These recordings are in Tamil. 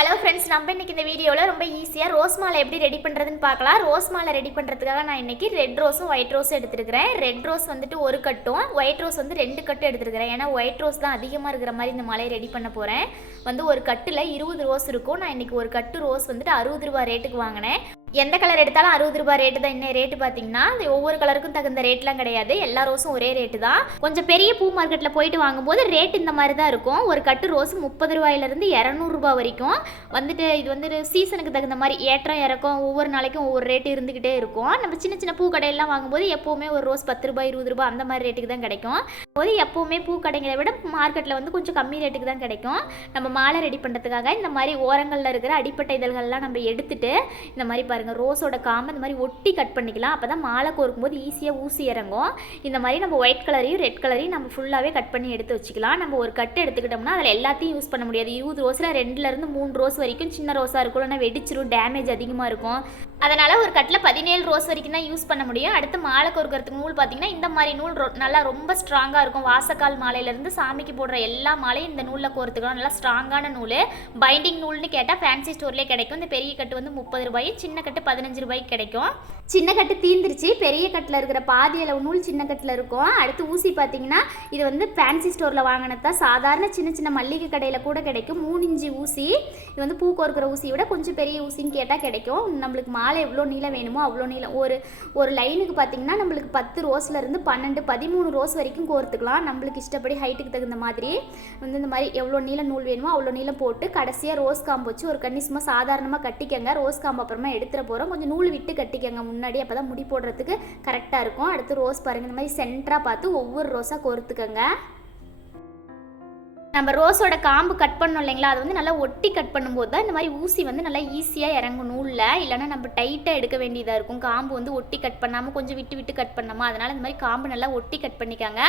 ஹலோ ஃப்ரெண்ட்ஸ், நம்ம இன்றைக்கி இந்த வீடியோவில் ரொம்ப ஈஸியாக ரோஸ் மாலை எப்படி ரெடி பண்ணுறதுன்னு பார்க்கலாம். ரோஸ் மாலை ரெடி பண்ணுறதுக்காக நான் இன்றைக்கி ரெட் ரோஸும் ஒயிட் ரோஸும் எடுத்துருக்கிறேன். ரெட் ரோஸ் வந்துட்டு ஒரு கட்டும், ஒயிட் ரோஸ் வந்து 2 கட்டும் எடுத்துருக்கிறேன். ஏன்னா ஒயிட் ரோஸ் தான் அதிகமாக இருக்கிற மாதிரி இந்த மாலையை ரெடி பண்ண போகிறேன். ஒரு கட்டில் 20 ரோஸ் இருக்கும். நான் இன்றைக்கி ஒரு கட்டு ரோஸ் வந்துட்டு 60 ரூபா ரேட்டுக்கு வாங்கினேன். எந்த கலர் எடுத்தாலும் 60 ரூபா ரேட்டு தான். இன்னும் ரேட்டு பார்த்தீங்கன்னா ஒவ்வொரு கலருக்கும் தகுந்த ரேட்லாம் கிடையாது. எல்லா ரோஸும் ஒரே ரேட்டு தான். கொஞ்சம் பெரிய பூ மார்க்கெட்டில் போயிட்டு வாங்கும்போது ரேட் இந்த மாதிரி தான் இருக்கும். ஒரு கட்டு ரோஸ் 30 ரூபாயிலிருந்து 200 ரூபா வரைக்கும் இது சீசனுக்கு தகுந்த மாதிரி ஏற்றம் இறக்கம் ஒவ்வொரு நாளைக்கும் ஒவ்வொரு ரேட்டு இருந்துக்கிட்டே இருக்கும். நம்ம சின்ன சின்ன பூ கடையெல்லாம் வாங்கும்போது எப்போவுமே ஒரு ரோஸ் 10 ரூபாய் 20 ரூபா அந்த மாதிரி ரேட்டுக்கு தான் கிடைக்கும். எப்போவுமே பூ கடைகளை விட மார்க்கெட்டில் கொஞ்சம் கம்மி ரேட்டுக்கு தான் கிடைக்கும். நம்ம மாலை ரெடி பண்ணுறதுக்காக இந்த மாதிரி ஓரங்களில் இருக்கிற அடிப்பட்ட இதழ்கள்லாம் நம்ம எடுத்துட்டு இந்த மாதிரி ரோஸோட காம்பை இந்த மாதிரி ஒட்டி கட் பண்ணிக்கலாம். அப்போ தான் மாலை கோர்க்கும்போது ஈஸியாக ஊசி இறங்கும். இந்த மாதிரி நம்ம ஒயிட் கலரையும் ரெட் கலரையும் நம்ம ஃபுல்லாகவே கட் பண்ணி எடுத்து வச்சுக்கலாம். நம்ம ஒரு கட்டு எடுத்துக்கிட்டோம்னா அதில் எல்லாத்தையும் யூஸ் பண்ண முடியாது. 20 ரோஸில் 2லேருந்து 3 ரோஸ் வரைக்கும் சின்ன ரோஸாக இருக்கும், இல்லைனா வெடிச்சிரும், டேமேஜ் அதிகமாக இருக்கும். அதனால் ஒரு கட்டில் 17 ரோஸ் வரைக்கும் தான் யூஸ் பண்ண முடியும். அடுத்து மாலை கோர்க்கறதுக்கு நூல் பார்த்திங்கன்னா இந்த மாதிரி நூல் நல்லா ரொம்ப ஸ்ட்ராங்காக இருக்கும். வாசக்கால் மாலையிலேருந்து சாமிக்கு போடுற எல்லா மாலையும் இந்த நூலில் கோர்த்துக்கலாம். நல்லா ஸ்ட்ராங்கான நூல். பைண்டிங் நூல்னு கேட்டால் ஃபேன்சி ஸ்டோர்லேயே கிடைக்கும். இந்த பெரிய கட்டு 30 ரூபாய், சின்ன கட்டு 15 ரூபாய்க்கு கிடைக்கும். சின்ன கட்டு தீந்துருச்சு. பெரிய கட்டில் இருக்கிற பாதி அளவு நூல் சின்ன கட்டில் இருக்கும். அடுத்து ஊசி பார்த்தீங்கன்னா இது ஃபேன்சி ஸ்டோரில் வாங்கினதா. சாதாரண சின்ன சின்ன மல்லிகை கடையில் கூட கிடைக்கும். 3 இன்ச்சு ஊசி. இது பூ கோர்க்கிற ஊசியை விட கொஞ்சம் பெரிய ஊசின்னு கேட்டால் கிடைக்கும். நம்மளுக்கு மாலை எவ்வளோ நீளம் வேணுமோ அவ்வளோ நீளம். ஒரு லைனுக்கு பார்த்தீங்கன்னா நம்மளுக்கு 10 ரோஸ்லேருந்து 12 13 ரோஸ் வரைக்கும் கோர்த்துக்கலாம். நம்மளுக்கு இஷ்டப்படி ஹைட்டுக்கு தகுந்த மாதிரி இந்த மாதிரி எவ்வளோ நீளம் நூல் வேணுமோ அவ்வளோ நீளம் போட்டு கடைசியாக ரோஸ் காம்பு வச்சு ஒரு கண்ணி சும்மா சாதாரணமாக கட்டிக்கங்க. ரோஸ் காம்பு அப்புறமா எடுத்துகிற போகிறோம். கொஞ்சம் நூல் விட்டு கட்டிக்கங்க முன்னாடி. அப்போ தான் முடி போடுறதுக்கு கரெக்டாக இருக்கும். அடுத்து ரோஸ் பாருங்கள், இந்த மாதிரி சென்டராக பார்த்து ஒவ்வொரு ரோஸாக கோர்த்துக்கங்க. நம்ம ரோஸோட காம்பு கட் பண்ணோம் இல்லைங்களா, அது நல்லா ஒட்டி கட் பண்ணும்போது தான் இந்த மாதிரி ஊசி நல்லா ஈஸியாக இறங்கும் நூலில். இல்லைனா நம்ம டைட்டாக எடுக்க வேண்டியதாக இருக்கும். காம்பு ஒட்டி கட் பண்ணாமல் கொஞ்சம் விட்டு விட்டு கட் பண்ணாமல். அதனால் இந்த மாதிரி காம்பு நல்லா ஒட்டி கட் பண்ணிக்காங்க.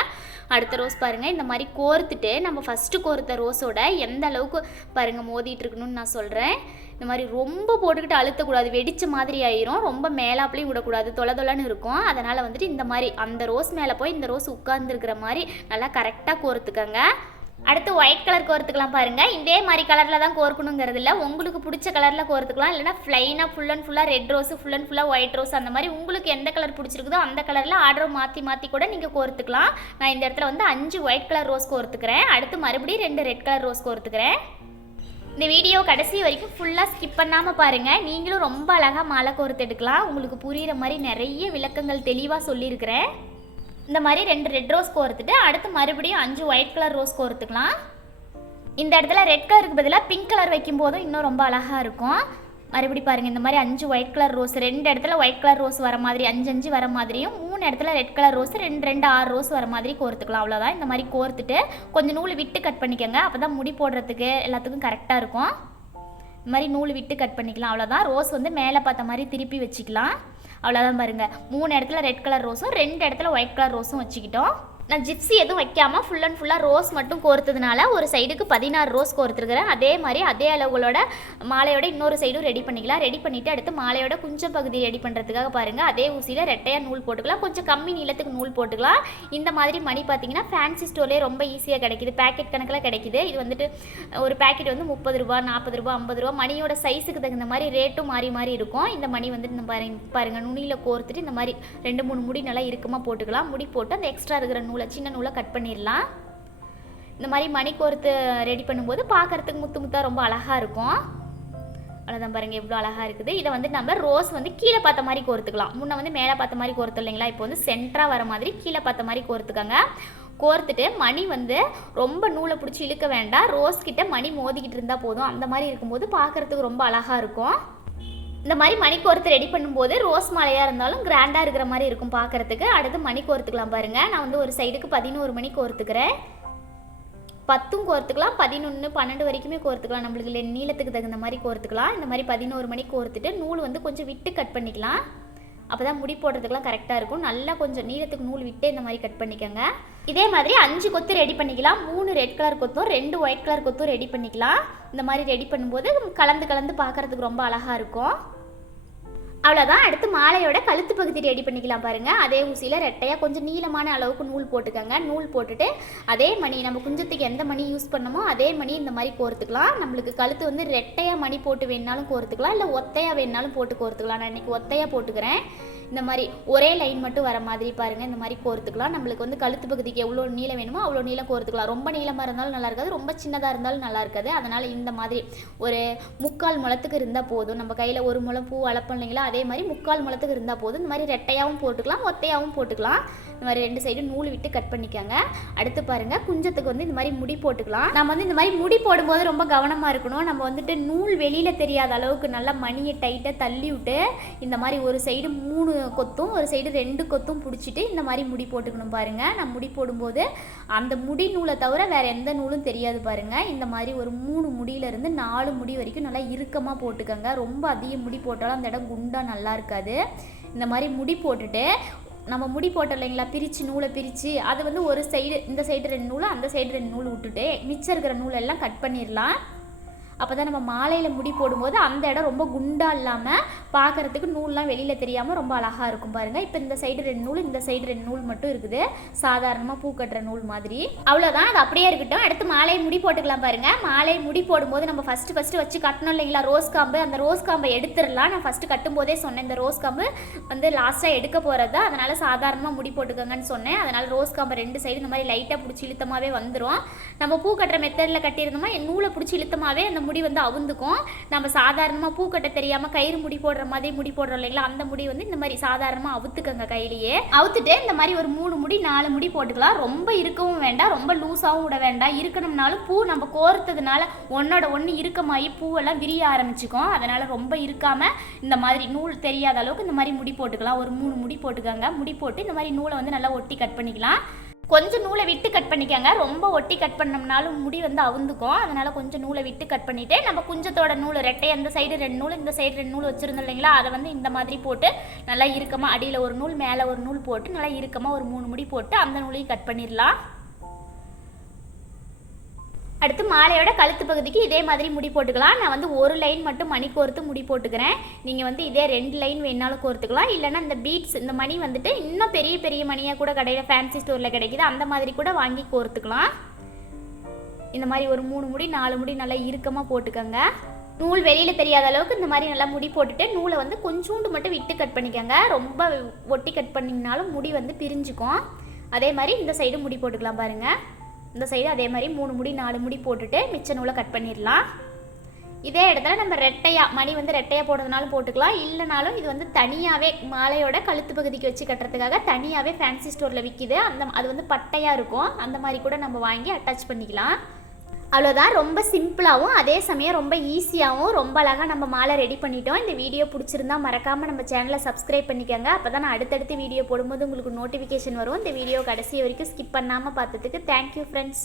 அடுத்த ரோஸ் பாருங்கள், இந்த மாதிரி கோர்த்துட்டு நம்ம ஃபஸ்ட்டு கோர்த்த ரோஸோட எந்த அளவுக்கு பாருங்கள் மோதிட்டு இருக்கணும்னு நான் சொல்கிறேன். இந்த மாதிரி ரொம்ப போட்டுக்கிட்டு அழுத்தக்கூடாது, வெடிச்ச மாதிரி ஆயிரும். ரொம்ப மேலாப்லையும் விடக்கூடாது, தொலைன்னு இருக்கும். அதனால் இந்த மாதிரி அந்த ரோஸ் மேலே போய் இந்த ரோஸ் உட்கார்ந்துருக்கிற மாதிரி நல்லா கரெக்டாக கோர்த்துக்கங்க. அடுத்து ஒயிட் கலர் கோர்த்துக்கலாம். பாருங்கள், இதே மாதிரி கலரில் தான் கோர்க்கணுங்கிறது இல்லை. உங்களுக்கு பிடிச்ச கலரில் கோர்த்துக்கலாம். இல்லைனா ஃப்ளைனாக ஃபுல் அண்ட் ஃபுல்லாக ரெட் ரோஸு, ஃபுல் அண்ட் ஃபுல்லாக ஒயிட் ரோஸ், அந்த மாதிரி உங்களுக்கு எந்த கலர் பிடிச்சிருக்குதோ அந்த கலரில் ஆர்டர் மாற்றி கூட நீங்கள் கோர்த்துக்கலாம். நான் இந்த இடத்துல 5 ஒயிட் கலர் ரோஸ் கோர்த்துக்கிறேன். அடுத்து மறுபடியும் 2 ரெட் கலர் ரோஸ் கோர்த்துக்கிறேன். இந்த வீடியோ கடைசி வரைக்கும் ஃபுல்லாக ஸ்கிப் பண்ணாமல் பாருங்கள். நீங்களும் ரொம்ப அழகாக மாலை கோர்த்து எடுக்கலாம். உங்களுக்கு புரிகிற மாதிரி நிறைய விளக்கங்கள் தெளிவாக சொல்லியிருக்கிறேன். இந்த மாதிரி 2 ரெட் ரோஸ் கோர்த்துட்டு அடுத்து மறுபடியும் 5 ஒயிட் கலர் ரோஸ் கோர்த்துக்கலாம். இந்த இடத்துல ரெட் கலருக்கு பதிலாக பிங்க் கலர் வைக்கும் போதும் இன்னும் ரொம்ப அழகாக இருக்கும். மறுபடி பாருங்கள், இந்த மாதிரி 5 ஒயிட் கலர் ரோஸ், 2 இடத்துல ஒயிட் கலர் ரோஸ் வர மாதிரி 5 வர மாதிரியும், 3 இடத்துல ரெட் கலர் ரோஸ் 2 6 ரோஸ் வர மாதிரி கோர்த்துக்கலாம். அவ்வளோதான். இந்த மாதிரி கோர்த்துட்டு கொஞ்சம் நூல் விட்டு கட் பண்ணிக்கோங்க. அப்போ தான் முடி போடுறதுக்கு எல்லாத்துக்கும் கரெக்டாக இருக்கும். இந்த மாதிரி நூல் விட்டு கட் பண்ணிக்கலாம். அவ்வளோதான். ரோஸ் மேலே பார்த்த மாதிரி திருப்பி வச்சுக்கலாம். அவ்வளோதான். பாருங்கள், 3 இடத்துல ரெட் கலர் ரோஸும் 2 இடத்துல ஒயிட் கலர் ரோஸும் வச்சுக்கிட்டோம். நான் ஜிப்ஸி எதுவும் வைக்காமல் ஃபுல் அண்ட் ஃபுல்லாக ரோஸ் மட்டும் கோர்த்ததுனால ஒரு சைடுக்கு 16 ரோஸ் கோர்த்துருக்கிறேன். அதே மாதிரி அதே அளவுகளோட மாலையோட இன்னொரு சைடும் ரெடி பண்ணிக்கலாம். ரெடி பண்ணிவிட்டு அடுத்து மாலையோட குஞ்சம் பகுதி ரெடி பண்ணுறதுக்காக பாருங்கள், அதே ஊசியில் ரெட்டையாக நூல் போட்டுக்கலாம். கொஞ்சம் கம்மி நீளத்துக்கு நூல் போட்டுக்கலாம். இந்த மாதிரி மணி பார்த்திங்கன்னா ஃபேன்சி ஸ்டோர்லேயே ரொம்ப ஈஸியாக கிடைக்கிது. பேக்கெட் கணக்கில் கிடைக்கிது. இது ஒரு பேக்கெட் 30 ரூபா 40 ரூபா 50 ரூபா. மணியோட சைஸுக்கு தகுந்த மாதிரி ரேட்டும் மாறி இருக்கும். இந்த மணி இந்த பாருங்கள் நுனியில் கோர்த்துட்டு இந்த மாதிரி 2-3 முடி நல்லா இறுக்கமாக போட்டுக்கலாம். முடி போட்டு அந்த எக்ஸ்ட்ரா இருக்கிற சின்ன நூலை கட் பண்ணிடலாம். இந்த மாதிரி மணி கோர்த்து ரெடி பண்ணும்போது பார்க்கறதுக்கு முத்தாக ரொம்ப அழகாக இருக்கும். அவ்வளோதான். பாருங்கள் எவ்வளோ அழகாக இருக்குது. இதை நம்ம ரோஸ் கீழே பார்த்த மாதிரி கோர்த்துக்கலாம். முன்ன மேலே பார்த்த மாதிரி கோர்த்து இல்லைங்களா, இப்போ சென்டராக வர மாதிரி கீழே பார்த்த மாதிரி கோர்த்துக்கங்க. கோர்த்துட்டு மணி ரொம்ப நூலை பிடிச்சி இழுக்க வேண்டாம். ரோஸ் கிட்ட மணி மோதிக்கிட்டு இருந்தால் போதும். அந்த மாதிரி இருக்கும்போது பார்க்குறதுக்கு ரொம்ப அழகாக இருக்கும். இந்த மாதிரி மணி கோர்த்து ரெடி பண்ணும்போது ரோஸ் மாலையாக இருந்தாலும் கிராண்டாக இருக்கிற மாதிரி இருக்கும் பார்க்குறதுக்கு. அடுத்து மணி கோர்த்துக்கலாம். பாருங்கள், நான் ஒரு சைடுக்கு 11 மணி கோர்த்துக்கிறேன். 10 கோர்த்துக்கலாம், 11 12 வரைக்குமே கோர்த்துக்கலாம். நம்மளுக்கு நீளத்துக்கு தகுந்த மாதிரி கோர்த்துக்கலாம். இந்த மாதிரி 11 மணி கோர்த்துட்டு நூல் கொஞ்சம் விட்டு கட் பண்ணிக்கலாம். அப்போ தான் முடி போடுறதுக்கெலாம் கரெக்டாக இருக்கும். நல்லா கொஞ்சம் நீளத்துக்கு நூல் விட்டு இந்த மாதிரி கட் பண்ணிக்கோங்க. இதே மாதிரி 5 கொத்து ரெடி பண்ணிக்கலாம். 3 ரெட் கலர் கொத்தும் 2 ஒயிட் கலர் கொத்தும் ரெடி பண்ணிக்கலாம். இந்த மாதிரி ரெடி பண்ணும்போது கலந்து பார்க்குறதுக்கு ரொம்ப அழகாக இருக்கும். அவ்வளோதான். அடுத்து மாலையோட கழுத்து பகுதி ரெடி பண்ணிக்கலாம் பாருங்கள். அதே ஊசியில் ரெட்டையாக கொஞ்சம் நீளமான அளவுக்கு நூல் போட்டுக்கோங்க. நூல் போட்டுட்டு அதே மணி நம்ம குஞ்சத்துக்கு எந்த மணி யூஸ் பண்ணமோ அதே மணி இந்த மாதிரி கோர்த்துக்கலாம். நம்மளுக்கு கழுத்து வந்து ரெட்டையாக மணி போட்டு வேணுனாலும் கோர்த்துக்கலாம், இல்லை ஒத்தையாக வேணுனாலும் போட்டு கோர்த்துக்கலாம். நான் இன்றைக்கி ஒத்தையாக போட்டுக்கிறேன். இந்த மாதிரி ஒரே லைன் மட்டும் வர மாதிரி பாருங்கள், இந்த மாதிரி கோர்த்துக்கலாம். நம்மளுக்கு வந்து கழுத்து பகுதிக்கு எவ்வளோ நீளம் வேணுமோ அவ்வளோ நீளம் கோர்த்துக்கலாம். ரொம்ப நீளமாக இருந்தாலும் நல்லா இருக்காது, ரொம்ப சின்னதாக இருந்தாலும் நல்லா இருக்காது. அதனால் இந்த மாதிரி ஒரு 3/4 முழத்துக்கு இருந்தால் போதும். நம்ம கையில் 1 முழம் பூ அளப்போம் இல்லைங்களா, அதே மாதிரி 3/4 முழத்துக்கு இருந்தால் போதும். இந்த மாதிரி ரெட்டையாகவும் போட்டுக்கலாம், ஒத்தையாகவும் போட்டுக்கலாம். இந்த மாதிரி 2 சைடும் நூல் விட்டு கட் பண்ணிக்கோங்க. அடுத்து பாருங்கள், குஞ்சத்துக்கு வந்து இந்த மாதிரி முடி போட்டுக்கலாம். நம்ம வந்து இந்த மாதிரி முடி போடும்போது ரொம்ப கவனமாக இருக்கணும். நம்ம வந்துட்டு நூல் வெளியில் தெரியாத அளவுக்கு நல்லா மணியை டைட்டாக தள்ளி விட்டு இந்த மாதிரி ஒரு சைடு 3 கொத்தும் ஒரு சைடு 2 கொத்தும் பிடிச்சிட்டு இந்த மாதிரி முடி போட்டுக்கணும் பாருங்கள். நான் முடி போடும்போது அந்த முடி நூலை தவிர வேறு எந்த நூலும் தெரியாது பாருங்கள். இந்த மாதிரி ஒரு 3 முடியிலேருந்து 4 முடி வரைக்கும் நல்லா இறுக்கமாக போட்டுக்கோங்க. ரொம்ப அதிக முடி போட்டாலும் அந்த இடம் குண்டாக நல்லா இருக்காது. இந்த மாதிரி முடி போட்டுட்டு நம்ம முடி போட்டோம் இல்லைங்களா, பிரித்து நூலை பிரித்து அது வந்து ஒரு சைடு இந்த சைடு 2 நூல் அந்த சைடு 2 நூல் விட்டுட்டு மிச்சம் இருக்கிற நூலெல்லாம் கட் பண்ணிடலாம். அப்போ தான் நம்ம மாலையில் முடி போடும்போது அந்த இடம் ரொம்ப குண்டாக இல்லாமல் பார்க்குறதுக்கு நூல்லாம் வெளியில் தெரியாமல் ரொம்ப அழகாக இருக்கும் பாருங்கள். இப்போ இந்த சைடு 2 நூல் இந்த சைடு 2 நூல் மட்டும் இருக்குது, சாதாரணமாக பூ கட்டுற நூல் மாதிரி. அவ்வளோதான், அது அப்படியே இருக்கட்டும். அடுத்து மாலை முடி போட்டுக்கலாம் பாருங்கள். மாலை முடி போடும்போது நம்ம ஃபஸ்ட்டு வச்சு கட்டணும் இல்லைங்களா, ரோஸ் காம்பு. அந்த ரோஸ் காம்பை எடுத்துடலாம். நான் ஃபஸ்ட்டு கட்டும் போதே சொன்னேன் இந்த ரோஸ் காம்பு வந்து லாஸ்ட்டாக எடுக்க போகிறது, அதனால் சாதாரணமாக முடி போட்டுக்கோங்கன்னு சொன்னேன். அதனால் ரோஸ் காம்பை 2 சைடு இந்த மாதிரி லைட்டாக பிடிச்சி இழுத்தமாகவே வந்துடும். நம்ம பூ கட்டுற மெத்தடில் கட்டியிருந்தோமா நூலை பிடிச்சி இழுத்தமாகவே அந்த முடி வந்து அவுந்துக்கும். நம்ம சாதாரணமாக பூ கட்ட தெரியாமல் கயிறு முடி போடுற மாதிரி முடி போடுறோம் இல்லைங்களா, அந்த முடி வந்து இந்த மாதிரி சாதாரணமாக அவுத்துக்கங்க. கையிலேயே அவுத்துட்டு இந்த மாதிரி ஒரு 3 முடி 4 முடி போட்டுக்கலாம். ரொம்ப இருக்கவும் வேண்டாம், ரொம்ப லூஸாகவும் விட வேண்டாம். இருக்கணும்னாலும் பூ நம்ம கோர்த்ததுனால ஒன்னோட ஒன்று இறுக்கமாகி பூவெல்லாம் விரிய ஆரம்பிச்சுக்கும். அதனால் ரொம்ப இருக்காமல் இந்த மாதிரி நூல் தெரியாத அளவுக்கு இந்த மாதிரி முடி போட்டுக்கலாம். ஒரு 3 முடி போட்டுக்கோங்க. முடி போட்டு இந்த மாதிரி நூலை வந்து நல்லா ஒட்டி கட் பண்ணிக்கலாம். கொஞ்சம் நூலை விட்டு கட் பண்ணிக்கோங்க. ரொம்ப ஒட்டி கட் பண்ணோம்னாலும் முடி வந்து அவுந்துக்கும். அதனால் கொஞ்சம் நூலை விட்டு கட் பண்ணிவிட்டு நம்ம குஞ்சத்தோட நூல் ரெட்டை அந்த சைடு 2 நூல் இந்த சைடு 2 நூல் வச்சுருந்தோம் இல்லைங்களா, அதை வந்து இந்த மாதிரி போட்டு நல்லா இறுக்கமாக அடியில் ஒரு நூல் மேலே ஒரு நூல் போட்டு நல்லா இறுக்கமாக ஒரு 3 முடி போட்டு அந்த நூலையும் கட் பண்ணிடலாம். அடுத்து மாலையோட கழுத்து பகுதிக்கு இதே மாதிரி முடி போட்டுக்கலாம். நான் வந்து ஒரு லைன் மட்டும் மணி கோர்த்து முடி போட்டுக்கிறேன். நீங்கள் வந்து இதே 2 லைன் வேணாலும் கோர்த்துக்கலாம். இல்லைனா இந்த பீட்ஸ் இந்த மணி வந்துட்டு இன்னும் பெரிய பெரிய மணியாக கூட கடையில் ஃபேன்சி ஸ்டோரில் கிடைக்கிது, அந்த மாதிரி கூட வாங்கி கோர்த்துக்கலாம். இந்த மாதிரி ஒரு 3 முடி 4 முடி நல்லா இறுக்கமாக போட்டுக்கோங்க. நூல் வெளியில் தெரியாத அளவுக்கு இந்த மாதிரி நல்லா முடி போட்டுட்டு நூலை வந்து கொஞ்சோண்டு மட்டும் விட்டு கட் பண்ணிக்கோங்க. ரொம்ப ஒட்டி கட் பண்ணிங்கனாலும் முடி வந்து பிரிஞ்சுக்கும். அதே மாதிரி இந்த சைடு முடி போட்டுக்கலாம் பாருங்கள். இந்த சைடு அதே மாதிரி 3 முடி 4 முடி போட்டுட்டு மிச்ச நூலை கட் பண்ணிடலாம். இதே இடத்துல நம்ம ரெட்டையாக மணி வந்து ரெட்டையாக போடுறதுனாலும் போட்டுக்கலாம். இல்லைனாலும் இது வந்து தனியாகவே மாலையோட கழுத்து பகுதிக்கு வச்சு கட்டுறதுக்காக தனியாகவே ஃபேன்சி ஸ்டோரில் விற்கிது. அது வந்து பட்டையாக இருக்கும், அந்த மாதிரி கூட நம்ம வாங்கி அட்டாச் பண்ணிக்கலாம். அவ்வளோதான், ரொம்ப சிம்பிளாகவும் அதே சமயம் ரொம்ப ஈஸியாகவும் ரொம்ப அழகாக நம்ம மாலை ரெடி பண்ணிட்டோம். இந்த வீடியோ பிடிச்சிருந்தா மறக்காமல் நம்ம சேனலை சப்ஸ்கிரைப் பண்ணிக்கோங்க. அப்போ தான் நான் அடுத்தடுத்து வீடியோ போடும்போது உங்களுக்கு நோட்டிஃபிகேஷன் வரும். இந்த வீடியோ கடைசி வரைக்கும் ஸ்கிப் பண்ணாமல் பார்த்ததுக்கு தேங்க்யூ ஃப்ரெண்ட்ஸ்.